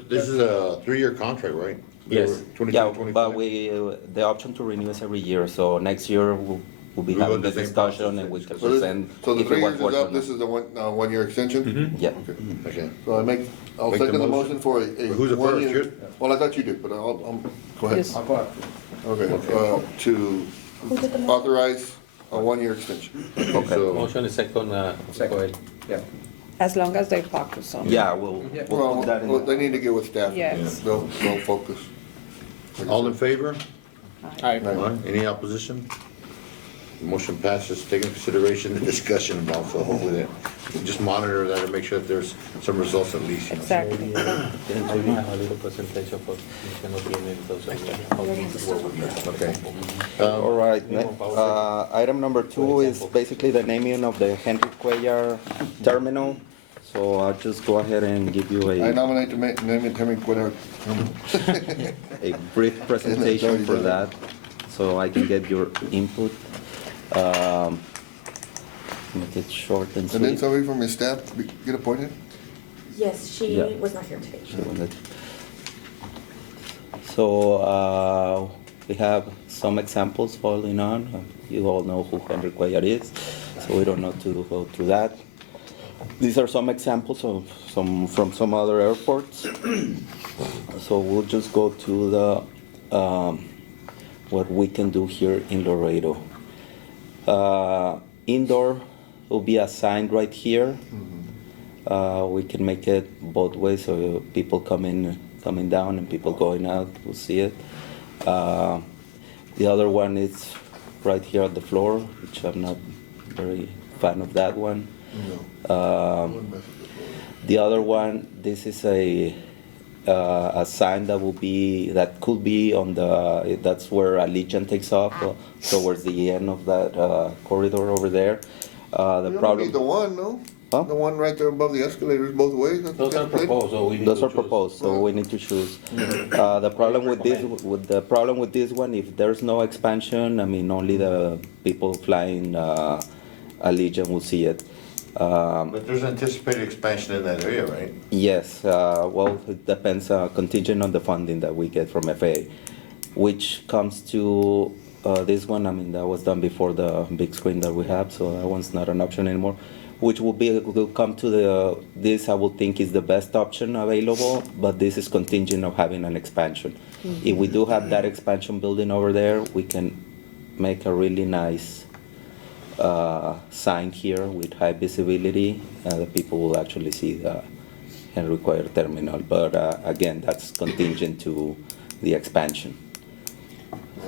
This is a 3-year contract, right? Yes. 23, Yeah, 25. but the option to renew is every year, so next year we'll be We'll go having the the same discussion process. and we can So this, present so the if it 3 was years is worth up, it. this is the one-year extension? Yeah. Okay. So I'll Make the second the motion. motion for a Who's the first? 1 year. You? Well, I thought you did, but go ahead. Yes. I'll go out. Okay, to authorize a 1-year extension. Okay. So, Motion is second, go ahead. Yeah. As long as they focus on. Yeah, we'll put that Well, in. they need to get with staff. Yes. They'll focus. all in favor? Aye. Aye. Any opposition? Motion passes, take into consideration the discussion also, hopefully that, we'll just monitor that and make sure that there's some results at least. You know. Exactly. I will have a little presentation for, que no tiene, entonces, Okay. All right, item number 2 is basically the naming of the Henry Cuellar terminal. So I'll just go ahead and give you I a nominate to name it Henry Cuellar. brief presentation for that, so I can get your input. Make it short and And then sweet. somebody from your staff get appointed? Yes, she Yeah. was not here today. So we have some examples following on. You all know who Henry Cuellar is, so we don't need to go through that. These are some examples of from some other airports. So we'll just go to the what we can do here in Laredo. Indoor will be assigned right here. We can make it both ways, so people coming down and people going out will see it. The other one is right here at the floor, which I'm not very fan of that one. The other one, this is a sign that could be on that's where Allegiant takes off, towards the end of that corridor over there. The You problem. don't need the one, no? Huh? The one right there above the escalators both ways? Those are proposed, so we need to Those are choose. proposed, so we need to choose. The problem with this one, if there's no expansion, I mean, only the people flying Allegiant will see it. But there's anticipated expansion in that area, right? Yes, well, it depends, contingent on the funding that we get from FAA, which comes to this one, I mean, that was done before the big screen that we have, so that one's not an option anymore. Which will come to this I would think is the best option available, but this is contingent of having an expansion. If we do have that expansion building over there, we can make a really nice sign here with high visibility. The people will actually see the Henry Cuellar terminal, but again, that's contingent to the expansion.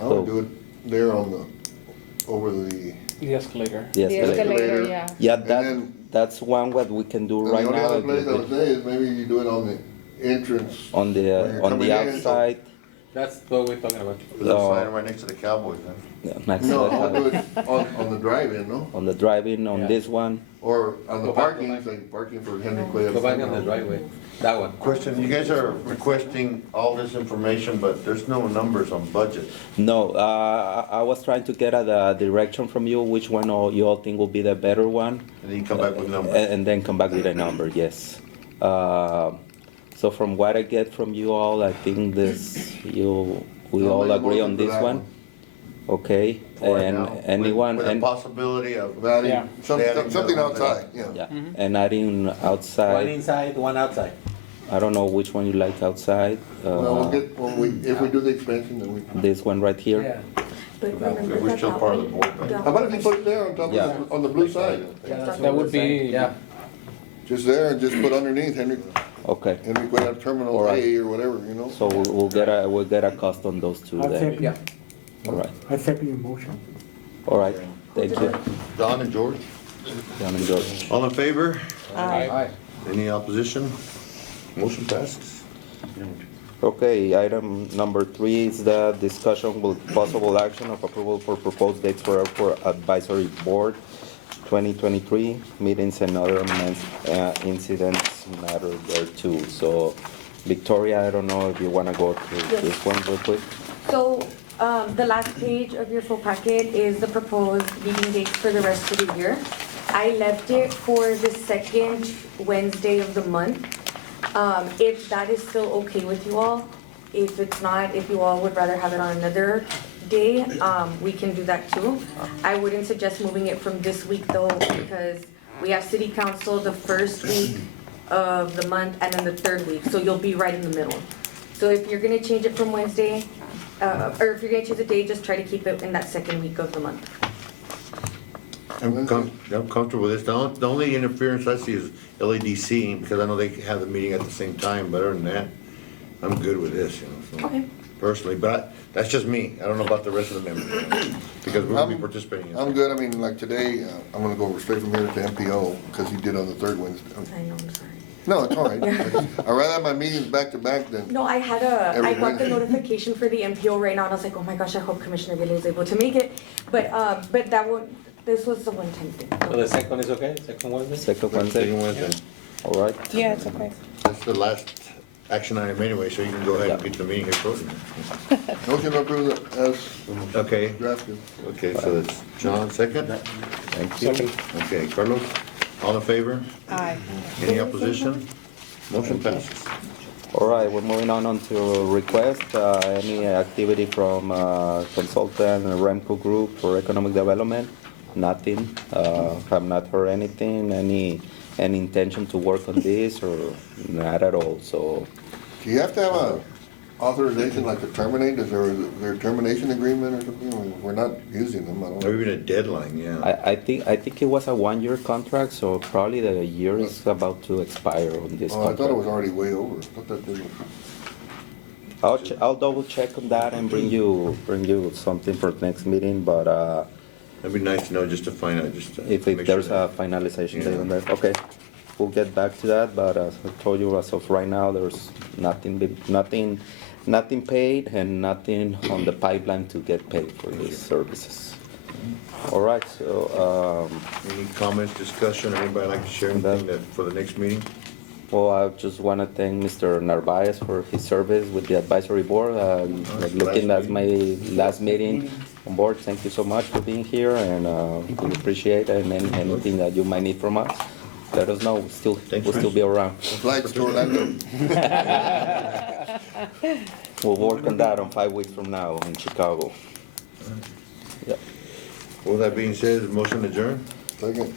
I would do it there over the The escalator. The The escalator. escalator, yeah. Yeah, then- that's one what we can do And right the only now. other place I would say is maybe you do it on the entrance. On when you're the coming in, so- outside. That's what we're talking about. Put a sign right next to the Cowboys, then. Yeah, next to No, the- I'll do it on the drive-in, no? on the drive-in on Yeah. this one. Or on the Go back, parking, go back. like parking for Henry Clay. Go back on the driveway, that one. Question, you guys are requesting all this information, but there's no numbers on budget. No, I was trying to get a direction from you, which one you all think will be the better one, And then you come back with numbers. and then come back with a number, yes. So from what I get from you all, I think we I'll all make a agree motion on for this that one? Okay, For right and now, with- anyone, With a and, possibility of. That, Yeah. something outside, yeah. yeah, and adding One outside, inside, one outside. I don't know which one you like outside. Well, we'll get, if we do the expansion, then we. This one right here? Yeah. But remember We're that still that part of the one- board, but- the How about if you put it there on top Yeah. of, on the blue side? Yeah, that's That what would we're saying. be- Yeah. Just there and just put underneath Henry Okay, Clay Terminal All right. A or whatever, you know? so we'll get a cost on those two I'll then. second, Yeah. All right, I second your motion. all right, thank you. Don and George, Down in George. all in favor? Aye. Any opposition? Motion passes. Okay, item number 3 is the discussion with possible action of approval for proposed dates for Airport Advisory Board 2023 meetings and other incidents matter there too. So Victoria, I don't know if you want to go through Yes. this one real quick? So, the last page of your full packet is the proposed meeting dates for the rest of the year. I left it for the second Wednesday of the month. If that is still okay with you all, if it's not, if you all would rather have it on another day, we can do that too. I wouldn't suggest moving it from this week though, because we have city council the first week of the month and then the third week, so you'll be right in the middle. So if you're gonna change it from Wednesday, or if you're gonna choose a day, just try to keep it in that second week of the month. I'm comfortable with this. The only interference I see is LADC, because I know they have the meeting at the same time, but other than that, I'm good with this, you know, so. Okay. Personally, but that's just me. I don't know about the rest of the members, because we're gonna be participating in I'm it. good, I mean, like today, I'm gonna go straight from here to MPO, because he did on the third Wednesday. I know, I'm sorry. No, it's all right. I'd rather have my meetings back to back than, No, I got Every the Wednesday. notification for the MPO right now, and I was like, oh my gosh, I hope Commissioner Villa is able to make it. But that won't, this was the one-time thing. So the second is okay, second Wednesday? Second Wednesday, Second Wednesday. all right? Yeah, it's okay. That's the last action item anyway, so you can go ahead and get the meeting here shortly. motion approved as Okay, drafted. okay, so it's John second? Thank you. Okay, Carlos, all in favor? Aye. Any opposition? Motion passes. All right, we're moving on to request, any activity from consultant Remco Group for Economic Development? Nothing, have not heard anything, any intention to work on this or not at all, so. Do you have to have a authorization like to terminate, is there a termination agreement or something? We're not using them, I don't know. Or even a deadline, yeah. I think it was a 1-year contract, so probably the year is about to expire on this Oh, I thought it was contract. already way over. I thought that they were- I'll double check on that and bring you something for the next meeting, but, That'd be nice to know, just to find out, just to if make sure there's that- a finalization date on Yeah. that, okay. We'll get back to that, but as I told you, as of right now, there's nothing paid and nothing on the pipeline to get paid for these services. All right, so, Any comments, discussion, anybody like to share anything that, for the next meeting? well, I just want to thank Mr. Narvaez for his service with the advisory board. Looking at my last meeting on board, thank you so much for being here, and we appreciate it, and anything that you might need from us, let us know, we'll still be around. Flights to Orlando. We'll work on that on 5 weeks from now in Chicago. Yep. With that being said, is motion adjourned? Second.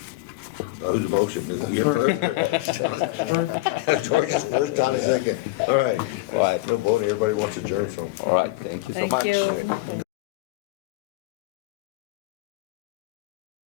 Who's motion? Is it your first? George's first, Johnny second. All right. All right. No voting, everybody wants adjourned, so. All right, thank you so much. Thank you.